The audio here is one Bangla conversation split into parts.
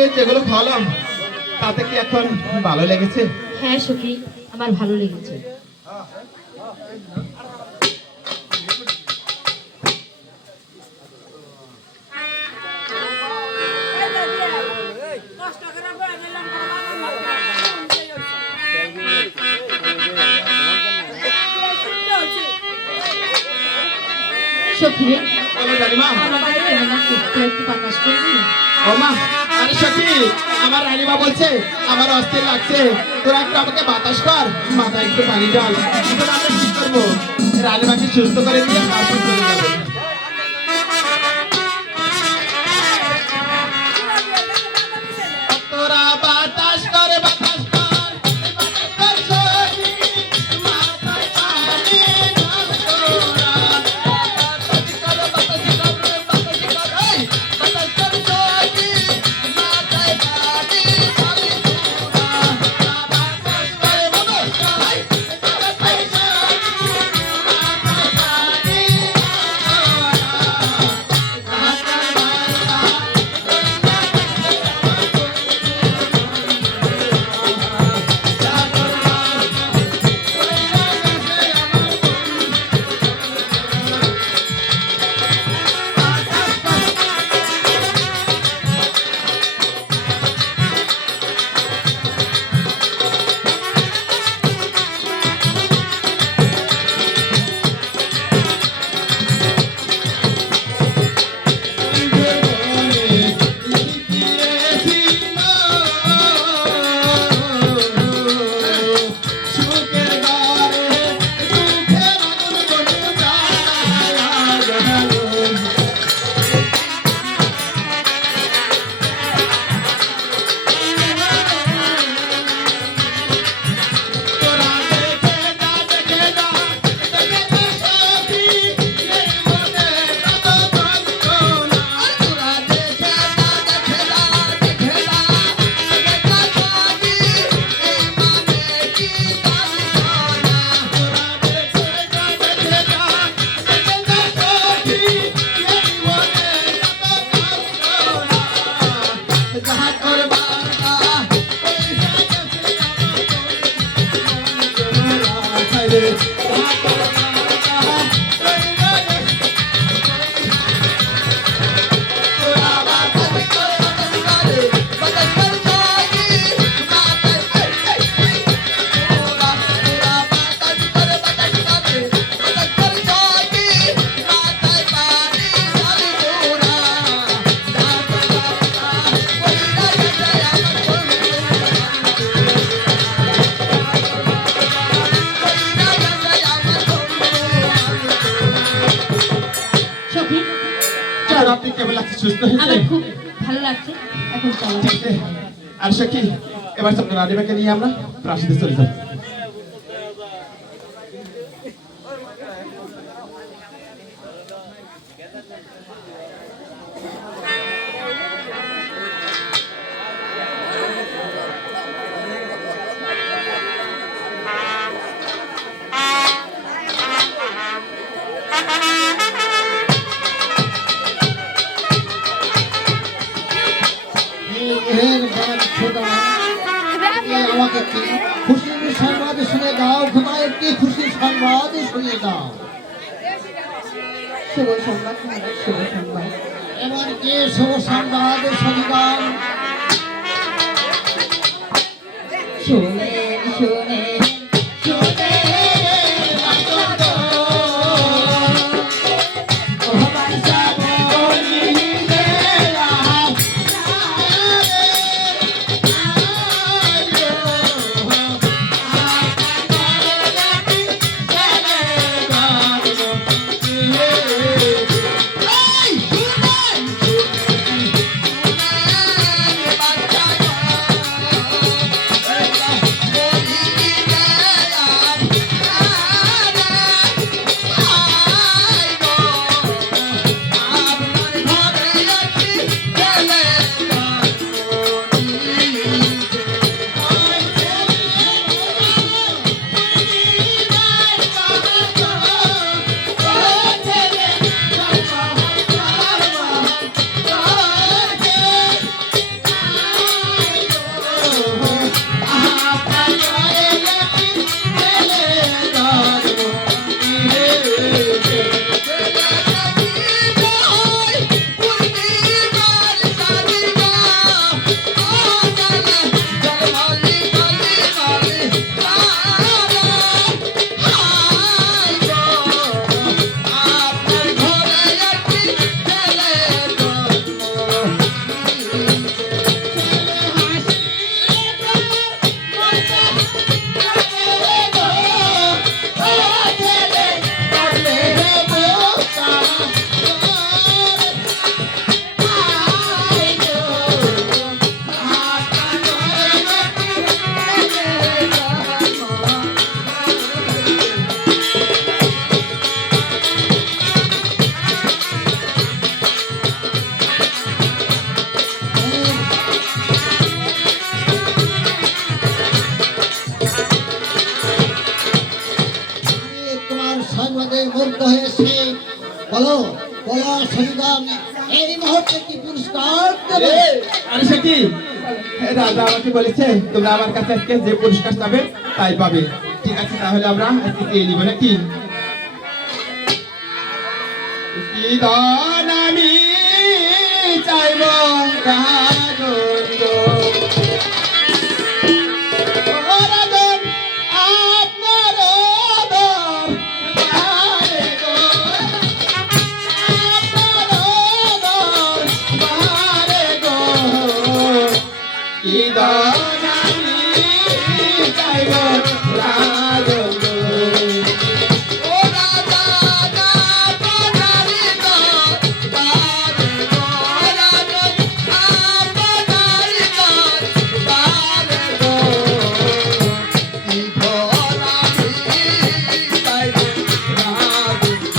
তোমাকে যেগুলো খাওয়ালাম তাতে কি এখন ভালো লেগেছে? হ্যাঁ সখী, আমার ভালো লেগেছে। সখী, বলো রানীমা, আমাকে রান্না করতে একটু বাতাস করবি? ও মা, আরে সখী, আমার রানীমা বলছে আমার অস্থির লাগছে, তোরা একটু আমাকে বাতাস কর, মাথায় একটু পানি জল। এখন আমরা কি করবো? রানীমাকে সুস্থ করে দিয়ে তারপর চলে যাবো। তোরা বাতাস কর, বাতাস কর, বাতাস কর সখী, মাথায় পানি জল তোরা। বাতাস কর, বাতাস কর, বাতাস কর, এই, বাতাস কর সখী, মাথায় পানি জল তোরা। বাতাস কর, বাতাস কর, এই, বাতাস কর সখী, মাথায় পানি সখী, আর আপনি কেমন লাগছে? সুস্থ হয়েছে? আমার খুব ভালো লাগছে। এখন চলো। ঠিক আছে। আর সখী, এবার চলো রানীমাকে নিয়ে আমরা প্রাসাদে চলে যাবো। আমাকে একটি খুশির সংবাদ শুনে দাও, খোদা একটি খুশির সংবাদ শুনে দাও। শুভ সংবাদ, মহারাজ, শুভ সংবাদ। এবার যে শুভ সংবাদ শুনে দাও। শোনেন, শোনেন, Hey! বলো বলো সন্তান এই মুহূর্তে কি পুরস্কার দেবে? আরে সে কি রাজা আমাকে বলেছে তোমরা আমার কাছে আজকে যে পুরস্কার চাবে তাই পাবে। ঠিক আছে তাহলে আমরা আজকে পেয়ে নিব নাকি? কি দান আমি চাইব রাজন্দ ও রাজন আপনার দরবারে গো, আপনার দরবারে গো, কি দান আমি চাইব রাজন্দ ও রাজা না পারি না বারে গো, রাজন না পারি না বারে গো, কি ঘর আমি চাইব রাজন্দ,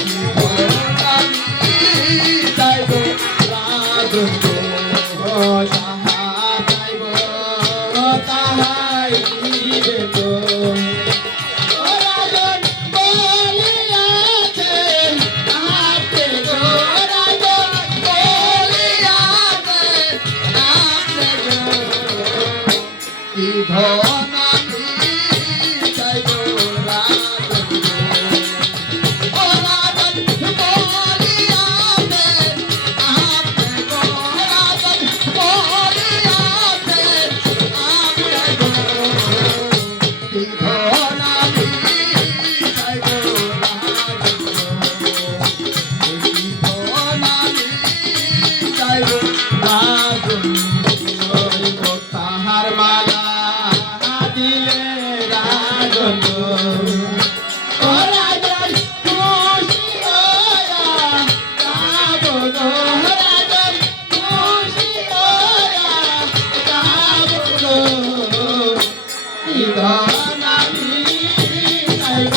কি ঘর আমি চাইব রাজন্দ, ও তাহা চাইব তাহাই দিবে গো। ও রাজন বলিয়াছেন আপনি গো, রাজন বলিয়াছেন আপনি গো, কি ধন আমি চাইব রাজন গো। ও রাজন বলিয়াছেন আপনি গো, রাজন বলিয়াছেন আপনি গো, কি ধন আমি চাইব রাজন গো, কি ধন আমি চাইব রাজন গো, তাহার মালা দিলে রাজন গো। ও রাজন খুশি হইয়া যাব গো, রাজন খুশি হইয়া যাব গো, কি ধন আমি চাইব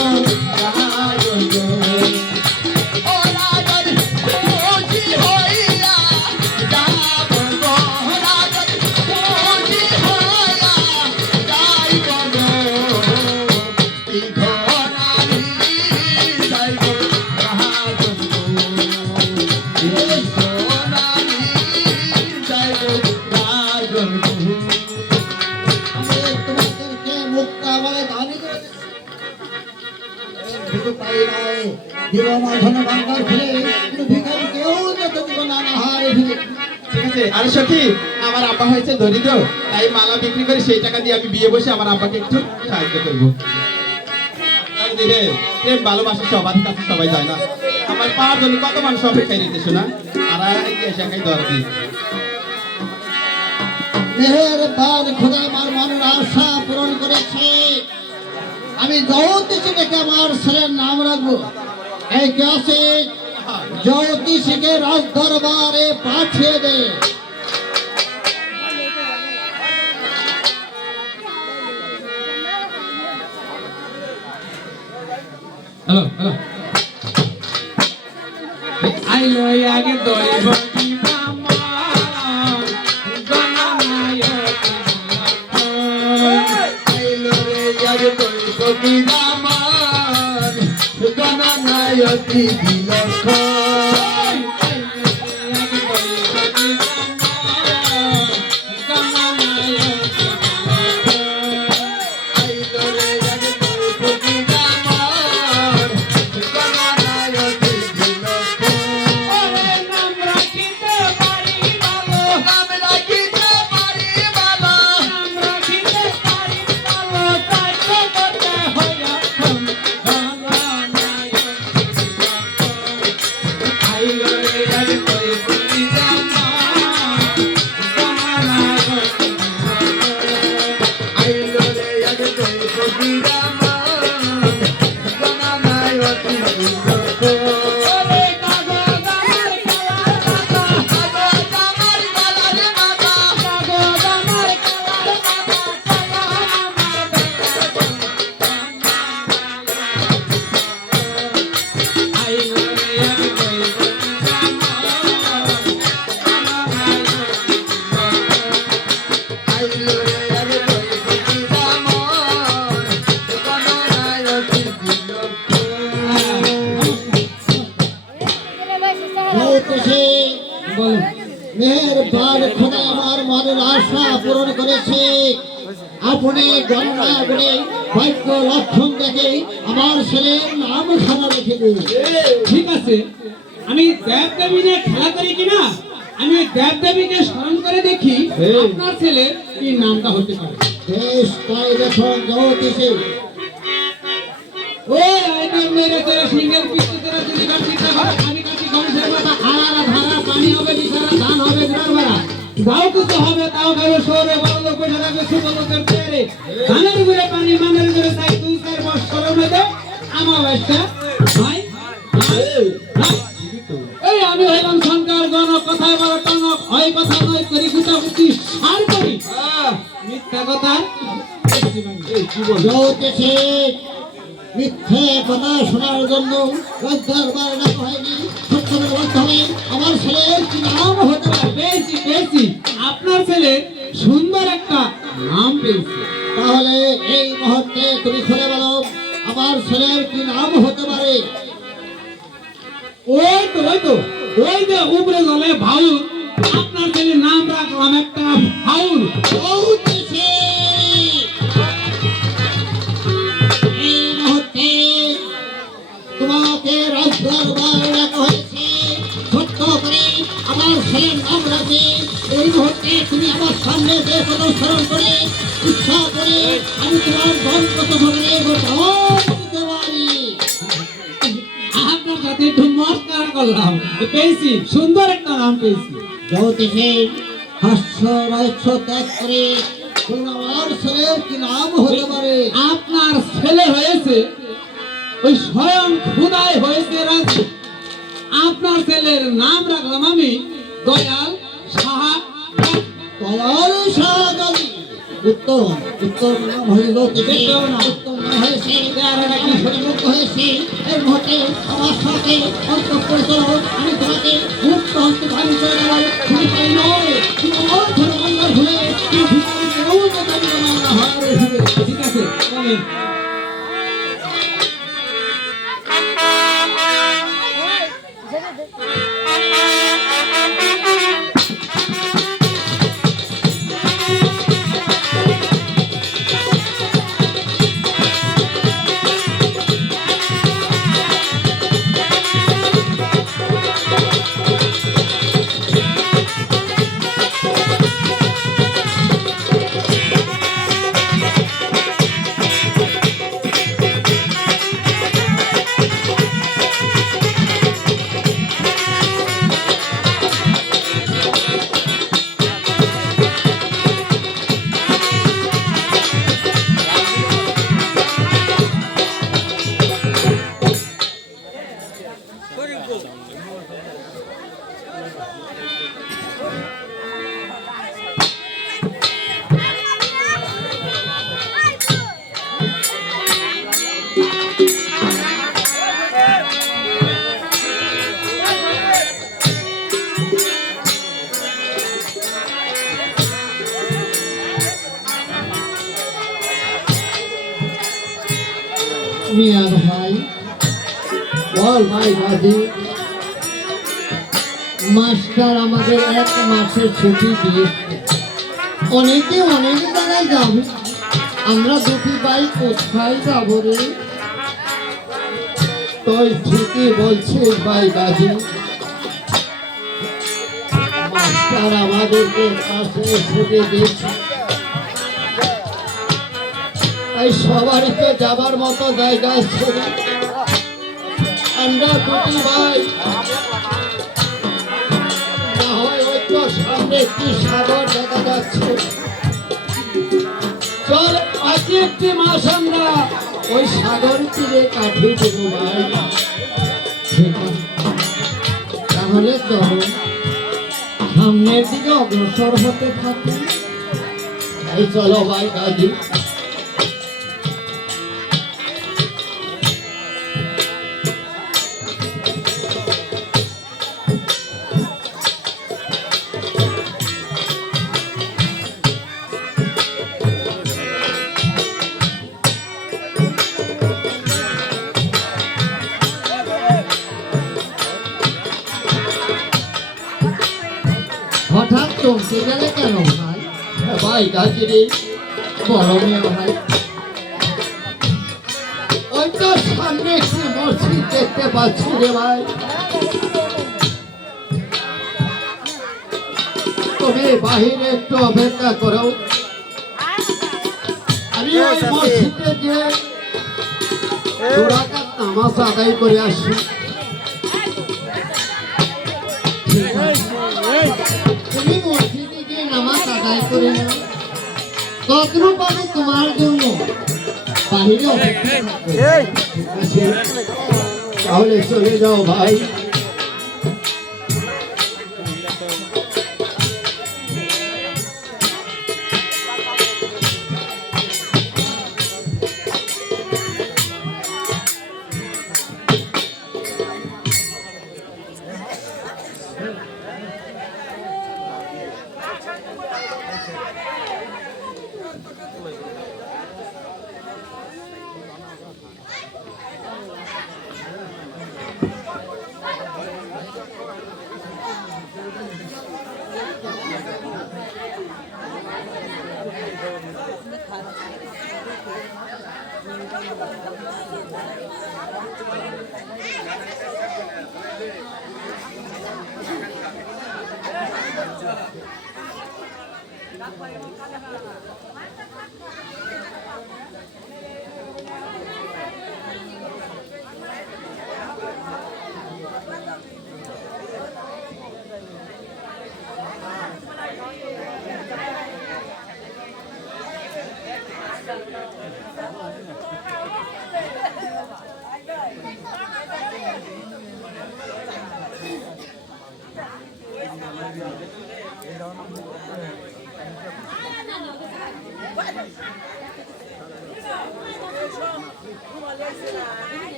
রাজন গো। ও রাজন খুশি হইয়া যাব গো, রাজন খুশি হইয়া যাইব গো, কি ধন আমি চাইব রাজন গো, কি ধন আমি চাইব রাজন গো। আমি তোমাদেরকে মুক্তা বলে দাবি করে দিচ্ছি। শুধু তাই নয়, দিব না ধন ভাণ্ডার ফিরে, কিন্তু ভিখারি কেউ যেতে দিব না আহারে ফিরে। ঠিক আছে। আরে সখী আমার আব্বা হয়েছে দরিদ্র, তাই মালা বিক্রি করে সেই টাকা দিয়ে আমি বিয়ে বসে আমার আব্বাকে একটু সাহায্য করবো। ধীরে প্রেম ভালোবাসা সবার কাছে সবাই যায় না, আমার পাওয়ার জন্য কত মানুষ অপেক্ষায় নিতেছো না, আর এসে একাই দর দিই। মেহেরবান খোদা আমার মনের আশা পূরণ করেছে। আমি জ্যোতিষীকে আমার ছেলের নাম রাখবো। এই কে আছে? জ্যোতিষীকে রাজ দরবারে পাঠিয়ে দে। হ্যালো হ্যালো আইলো আগে দইব কি মামা গণনায়ক আইলো রে আগে দইব কি মামা গণনায়ক দিলখ আশা পূরণ করেছে। আপনি গণনা করে বাক্য লক্ষণ দেখে আমার ছেলের নাম খানা রেখে দিন। ঠিক আছে, আমি দেব দেবী নিয়ে খেলা করি কিনা, আমি ওই দেব দেবীকে স্মরণ করে দেখি আপনার ছেলের কি নামটা হতে পারে। বেশ, তাই দেখুন জ্যোতিষী। ওই আইটেম মেরে তেরে সিঙ্গেল পিস্তি তেরা যদি গাছিটা হবে পানি কাটি গণেশের মাথা আলারা ধারা পানি হবে বিছানা ধান হবে বিরাট বড়া দাও তো হবে তাও খাবে শহরে বড় লোক বসে থাকবে ছোট লোকের পেরে ধানের ঘুরে পানি মানের ঘুরে তাই 2-4 মাস করার মধ্যে আমার বাচ্চা ভাই এই আমি হইলাম শঙ্কর গণ কথায় বড় টনক হয় কথা নয় করি গুটাগুটি সার করি মিথ্যা কথা জ্যোতিষী, মিথ্যে কথা শোনার জন্য লজ্জার বার ডাকা হয়নি। সত্য করে বলতে হবে আমার ছেলের কি নাম হতে পারে। পেয়েছি পেয়েছি, আপনার ছেলে সুন্দর একটা নাম পেয়েছে। তাহলে এই মুহূর্তে তুমি খুলে বলো আমার ছেলের কি নাম হতে পারে। ওই যে উপরে গলে ভাউল, আপনার ছেলের নাম রাখলাম একটা ভাউল। জ্যোতিষী, এই মুহূর্তে তোমাকে রাজদরবার ডাকা হয়েছে। সত্য করে আমার ছেলের নাম রাখবে। এই মুহূর্তে তুমি আমার সামনে যে প্রদর্শন করে ইচ্ছা করে আমি তোমার দন্তত ভবনে বসান দিতে পারি। আপনার সাথে একটু মস্কার করলাম, পেয়েছি সুন্দর একটা নাম পেয়েছি। জ্যোতিষী, হাস্য রহস্য ত্যাগ করে বলুন আমার ছেলের কি নাম হতে পারে। আপনার ছেলে হয়েছে ওই স্বয়ং খুদাই হয়েছে রাজু। আপনার ছেলের নাম রাখলাম আমি দয়াল সাহা। দয়াল শাহজাদি। উত্তম উত্তম নাম হয়ে জ্যোতিষী। দেখলাম না। উত্তম নাম হয়েছে। কি সুযোগ হয়েছে। এর মধ্যে আমার সাথে অন্তঃপুরে চলো। আমি তোমাকে মুক্ত হস্তে ধারণ করে দেওয়ার সুবিধাই নয়। তুমি আমার ঘরে বাংলার ঘুরে এই ভিখারিকে রৌদ্র দাবি বানানো হয় রে। ঠিক আছে বলেন। মিয়া ভাই, বল ভাই গাজী। মাস্টার আমাদের 1 মাসের ছুটি দিয়েছে। অনেকে অনেক জায়গায় যাবে, আমরা দুটি ভাই কোথায় যাবো রে? তুই ঠিকই বলছিস ভাই গাজী। মাস্টার আমাদেরকে পাশে ছুটি দিয়েছে। এই সবারই তো যাবার মতো জায়গা আছে। আমরা দুটি ভাই না হয় ওই তো সামনে একটি সাগর দেখা যাচ্ছে। চল আজকে একটি মাস আমরা ওই সাগর তীরে কাটিয়ে দেবো ভাই। ঠিক আছে, তাহলে চলো সামনের দিকে অগ্রসর হতে থাকি। এই চলো ভাই গাজী। হঠাৎ চমকে গেলে কেন ভাই? ভাই গাছিরে বলো মিয়া ভাই ওই তো সামনে একটি মসজিদ দেখতে পাচ্ছি রে ভাই তুমি বাহিরে একটু অপেক্ষা করো আমি ওই মসজিদে যে দুরাকাত নামাজ আদায় করে আসি তুমি মসজিদে গিয়ে নামাজ আদায় করে নাও তদ্রূপ আমি তোমার জন্য বাহিরে অপেক্ষা থাকবো। ঠিক আছে? তাহলে চলে যাও ভাই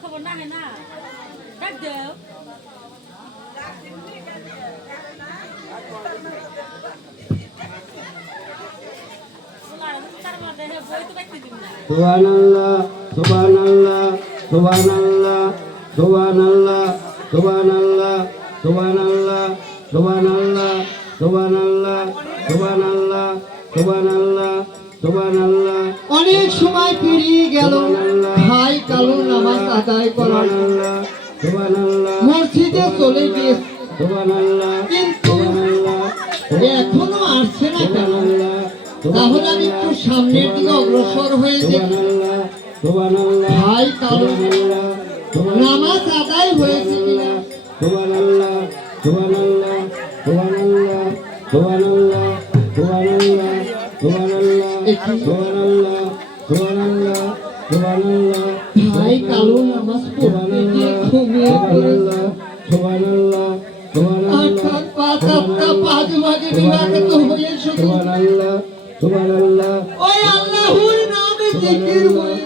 খবর না না ডাক দেও Subhanallah, Subhanallah, Subhanallah, Subhanallah, Subhanallah, Subhanallah, Subhanallah, Subhanallah, Subhanallah, Subhanallah, Subhanallah. অনেক সময় পেরিয়ে গেল ভাই কালো নামাজ আদায় করার মসজিদে চলে গিয়েছে কিন্তু এখনো আসছে না কেন তাহলে আমি একটু সামনের দিকে অগ্রসর হয়ে দেখি ভাই কালো নামাজ আদায় হয়েছে কিনা ভাই কালো নামাজ পড়তে গিয়ে ঘুমিয়ে পড়েছে অর্থাৎ পাঁচটা পাঁচ ভাগে বিভাজিত হয়ে শুধু ওই আল্লাহর নামে জিকির হয়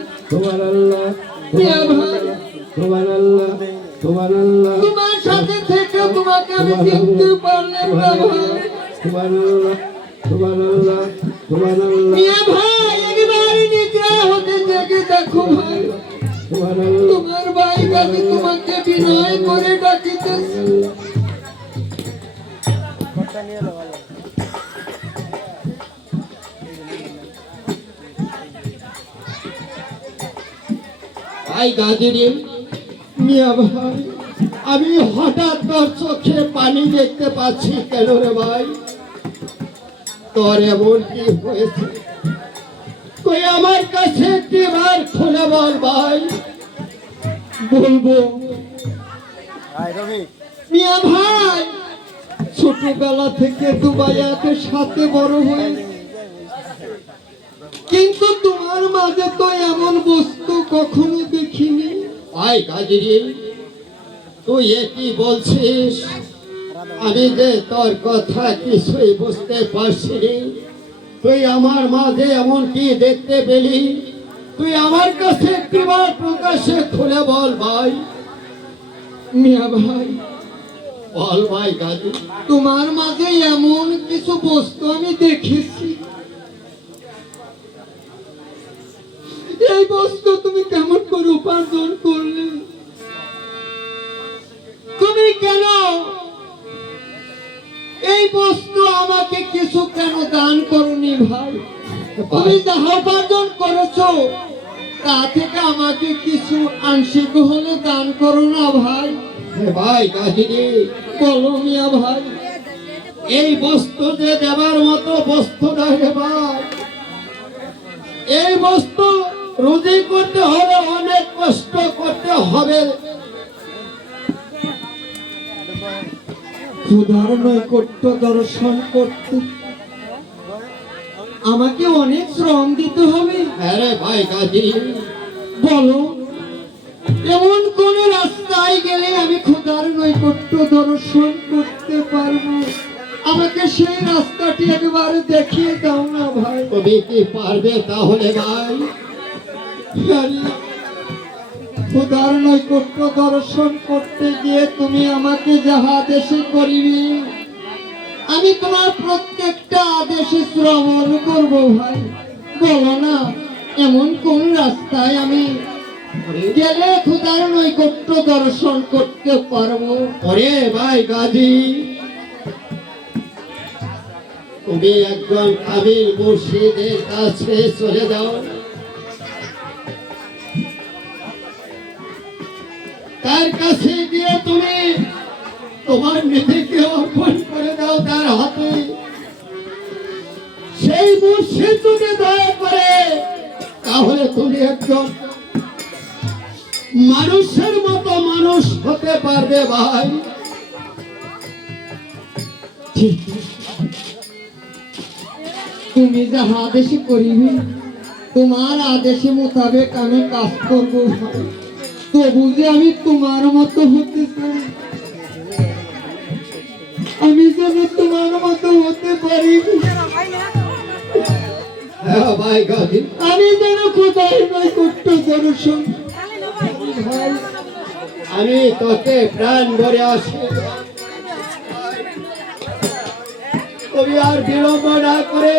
তোমার সাথে থেকে তোমাকে আমি চিনতে পারলাম না ভাই একবার নিদ্রা হতে জেগে দেখো ভাই তোমার ভাই কাছে তোমাকে বিনয় করে ডাকিতেছে ভাই গাজীরে মিয়া ভাই আমি হঠাৎ তোর চোখে পানি দেখতে পাচ্ছি কেন রে ভাই তোর এমন কি হয়েছে তুই আমার কাছে একটিবার খুলে বল ভাই বলবো মিয়া ভাই ছোটবেলা থেকে দুবাই সাথে বড় হয়েছে, কিন্তু তোমার মাঝে তো এমন বস্তু কখনো দেখিনি। ভাই গাজী রে, তুই কি বলছিস? আমি যে তোর কথা কিছুই বুঝতে পারছি রে। তুই আমার মাঝে এমন কি দেখতে পেলি? তুই আমার কাছে একটিবার প্রকাশ্যে খুলে বল ভাই। মিয়া ভাই, বল ভাই গাজী। তোমার মাঝে এমন কিছু বস্তু আমি দেখেছি, এই বস্তু তুমি কেমন করে উপার্জন করলে? তুমি কেন এই বস্তু আমাকে কিছু কেন দান করনি ভাই? তুমি যা উপার্জন করেছো তা থেকে আমাকে কিছু আংশিক হলে দান করো না ভাই। ভাই গাজী রে, বলো মিয়া ভাই। এই বস্তু যে দেবার মতো বস্তু নয় রে ভাই। এই বস্তু রুজি করতে হলে অনেক কষ্ট করতে হবে। ক্ষুধার নৈকট্য দর্শন করতে আমাকে অনেক শ্রম দিতে হবে। হ্যাঁ রে ভাই গাজী। বলো, এমন কোন রাস্তায় গেলে আমি ক্ষুধার নৈকট্য দর্শন করতে পারবো? আমাকে সেই রাস্তাটি একবার দেখিয়ে দাও না ভাই। তুমি কি পারবে তাহলে ভাই? আরে, ক্ষুধার নৈকট্য দর্শন করতে গিয়ে তুমি আমাকে যাহা আদেশ করিবে আমি তোমার প্রত্যেকটা আদেশে শ্রবণ করব ভাই। বলো না, এমন কোন রাস্তায় আমি গেলে ক্ষুধার নৈকট্য দর্শন করতে পারবো? ওরে ভাই গাজী, তুমি একজন কাবিল মুর্শিদের কাছে চলে যাও। তার কাছে গিয়ে তুমি তোমার নিজেকে অর্পণ করে দাও তার হাতে। সেই মুর্শিদ যদি দয়া করে তাহলে তুমি একজন মানুষের মতো মানুষ হতে পারবে ভাই। ঠিক আছে। তুমি যাহা আদেশ করিবে তোমার আদেশ মোতাবেক আমি কাজ করবো ভাই। তবু যে আমি তোমার মতো হতে চাই, আমি যেন তোমার মতো হতে পারি, হ্যাঁ ভাই গাজী। আমি যেন কোথায় নৈকট্য দর্শন ভাই। আমি তোকে প্রাণ ভরে আসি। তুমি আর বিলম্ব না করে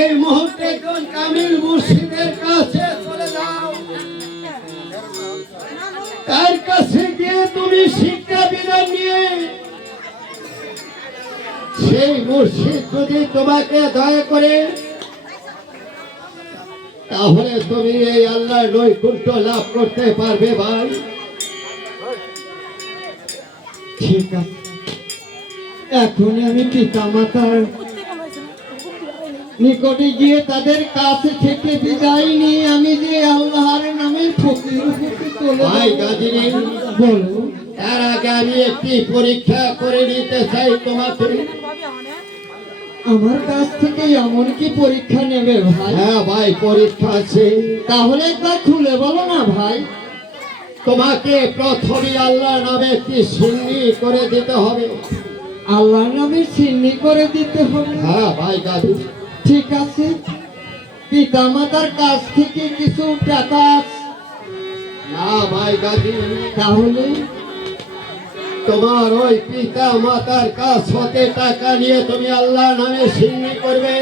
এই মুহূর্তে একজন কামিল মুর্শিদের কাছে চলে যাও। তার কাছে গিয়ে তুমি শিক্ষা বিধান নিয়ে সেই মুর্শিদ যদি তোমাকে দয়া করে তাহলে তুমি এই আল্লাহর নৈকট্য লাভ করতে পারবে ভাই। ঠিক আছে, এখনই আমি পিতা মাতার নিকটে গিয়ে তাদের কাছে থেকে বিদায় নিয়ে আমি যে আল্লাহর নামে ফকির হতে চলে ভাই যাব। গাজী, বলো, তার আগে আমি একটি পরীক্ষা করে নিতে চাই তোমাকে। আমার কাছ থেকে এমন কি পরীক্ষা নেবে ভাই? হ্যাঁ ভাই, পরীক্ষা আছে। তাহলে একবার খুলে বলো না ভাই। তোমাকে প্রথমে আল্লাহর নামে একটি সুন্নি করে দিতে হবে। আল্লাহর নামে সিন্নি করে দিতে হবে? হ্যাঁ ভাই গাজী। ঠিক আছে, পিতা মাতার কাছ থেকে কিছু টাকা না ভাই গাজী, তাহলে তোমার ওই পিতা মাতার কাছ হতে টাকা নিয়ে তুমি আল্লাহর নামে সিন্নি করবে।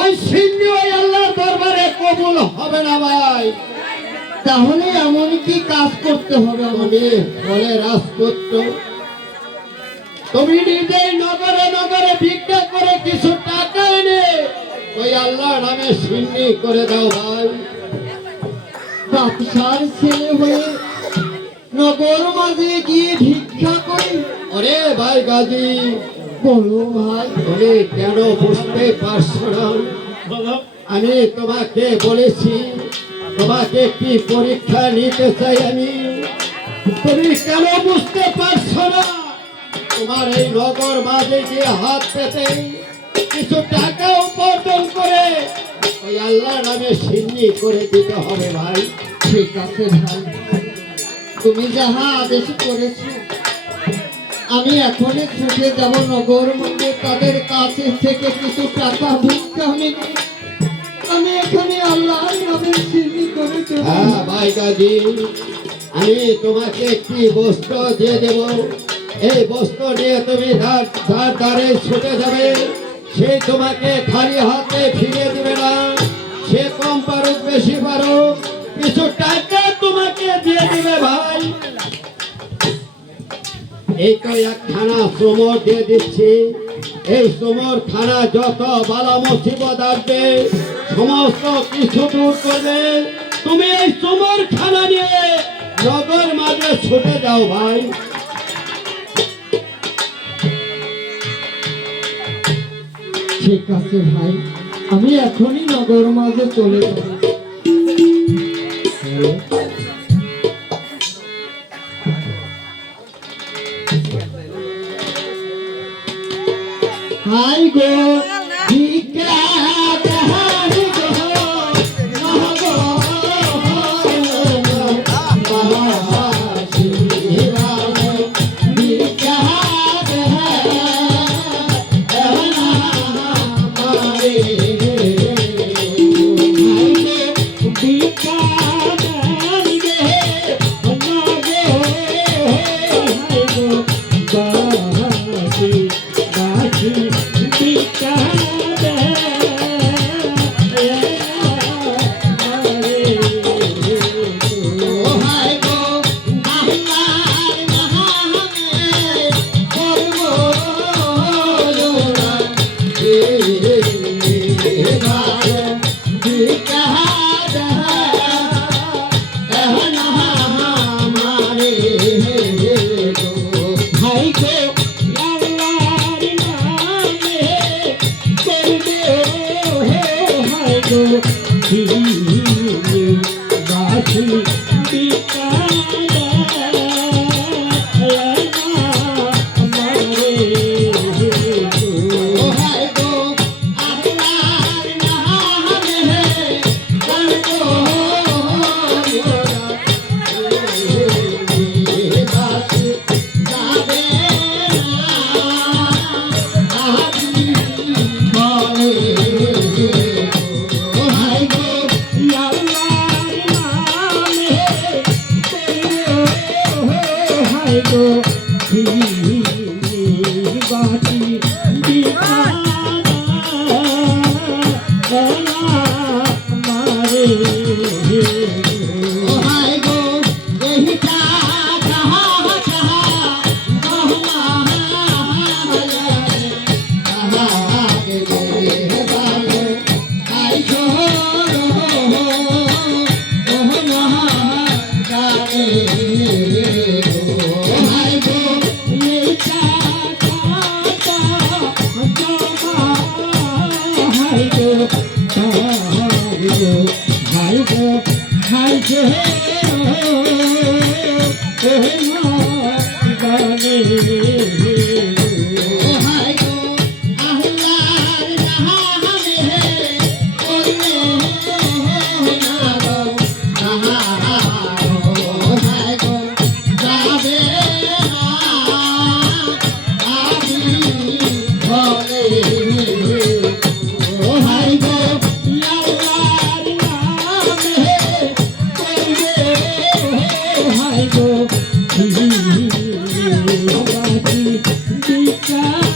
ওই সিন্নি ওই আল্লাহর দরবারে কবুল হবে না ভাই। তাহলে এমন কি কাজ করতে হবে আমাকে? তুমি বলে রাজপুত্র, তুমি নিজেই নগরে নগরে ভিক্ষা করে কিছু টাকা এনে ওই আল্লাহর নামে সিন্নি করে দাও ভাই। বাদশার ছেলে হয়ে নগর মাঝে গিয়ে ভিক্ষা করি? ওরে ভাই গাজী, বলো ভাই। তুমি কেন বুঝতে পারছো না? আমি তোমাকে বলেছি তোমাকে কি পরীক্ষা নিতে চাই আমি। তুমি কেন বুঝতে পারছো না? তোমার এই নগর মাঝে গিয়ে হাত পেতে কিছু টাকা উপার্জন করে ওই আল্লাহর নামে সিন্নি করে দিতে হবে ভাই। ঠিক আছে ভাই, তুমি যাহা আদেশ করেছ আমি এখনই ছুটে যাব নগর মধ্যে, তাদের কাছে থেকে কিছু টাকা ভিক্ষা আমি এখানে আল্লাহর নামে সিদ্ধি করে দেব। হ্যাঁ ভাই কাজী, আমি তোমাকে একটি বস্ত্র দিয়ে দেব। এই বস্ত্র নিয়ে তুমি ধার ধারে ছুটে যাবে। সে তোমাকে খালি হাতে ফিরে দিবে না। সে কম পারুক বেশি পারুক কিছু টাকা তোমাকে দিয়ে দিবে ভাই। এই তো একখানা শ্রমর দিয়ে দিচ্ছি। এই শ্রমর খানা যত বালা মুসিবত আসবে সমস্ত কিছু দূর করবে। তুমি এই শ্রমর খানা নিয়ে নগর মাঝে ছুটে যাও ভাই। ঠিক আছে ভাই, আমি এখনই নগর মাঝে চলে যাব। হাই গো ভিক্ষা দেহাই গো নগো বাবাসি রামে ভিক্ষা দেহাই আমারে ভিক্ষা দেহাই গে নগো হাই গো বাবাসি ভিক্ষা Bye.